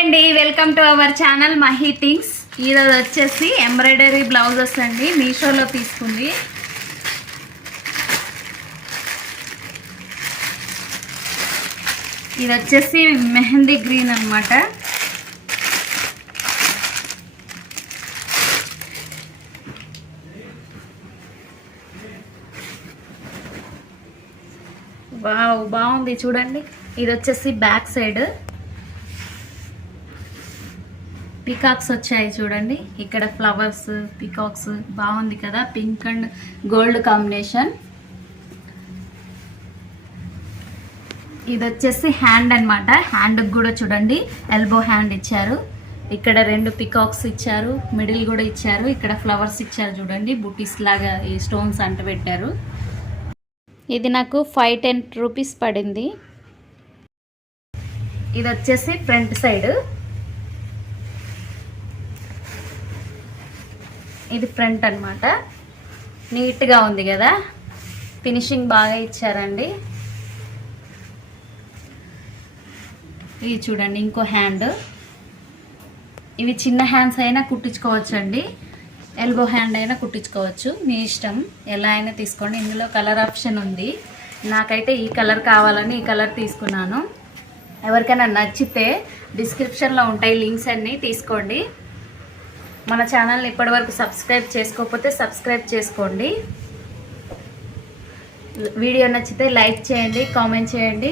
అండి, welcome to our channel Mahi things. ఈరోజు వచ్చేసి ఎంబ్రాయిడరీ బ్లౌజెస్ అండి, మీషోలో తీసుకుంది. ఇది వచ్చేసి మెహందీ గ్రీన్ అన్నమాట. వావ్, బాగుంది చూడండి. ఇది వచ్చేసి బ్యాక్ సైడ్ పికాక్స్ వచ్చాయి చూడండి. ఇక్కడ ఫ్లవర్స్, పికాక్స్ బాగుంది కదా, పింక్ అండ్ గోల్డ్ కాంబినేషన్. ఇది వచ్చేసి హ్యాండ్ అన్నమాట. హ్యాండ్కి కూడా చూడండి ఎల్బో హ్యాండ్ ఇచ్చారు. ఇక్కడ 2 పికాక్స్ ఇచ్చారు, మిడిల్ కూడా ఇచ్చారు. ఇక్కడ ఫ్లవర్స్ ఇచ్చారు చూడండి, బుటీస్ లాగా ఈ స్టోన్స్ అంట పెట్టారు. ఇది నాకు 510 రూపీస్ పడింది. ఇది వచ్చేసి ఫ్రంట్ సైడ్. ఇది ఫ్రంట్ అన్నమాట. నీట్గా ఉంది కదా, ఫినిషింగ్ బాగా ఇచ్చారండి. ఇది చూడండి ఇంకో హ్యాండ్. ఇవి చిన్న హ్యాండ్స్ అయినా కుట్టించుకోవచ్చు అండి, ఎల్బో హ్యాండ్ అయినా కుట్టించుకోవచ్చు, మీ ఇష్టం, ఎలా అయినా తీసుకోండి. ఇందులో కలర్ ఆప్షన్ ఉంది. నాకైతే ఈ కలర్ కావాలని ఈ కలర్ తీసుకున్నాను. ఎవరికైనా నచ్చితే డిస్క్రిప్షన్లో ఉంటాయి లింక్స్ అన్నీ, తీసుకోండి. మన ఛానల్ని ఇప్పటివరకు సబ్స్క్రైబ్ చేసుకోకపోతే సబ్స్క్రైబ్ చేసుకోండి. వీడియో నచ్చితే లైక్ చేయండి, కామెంట్ చేయండి.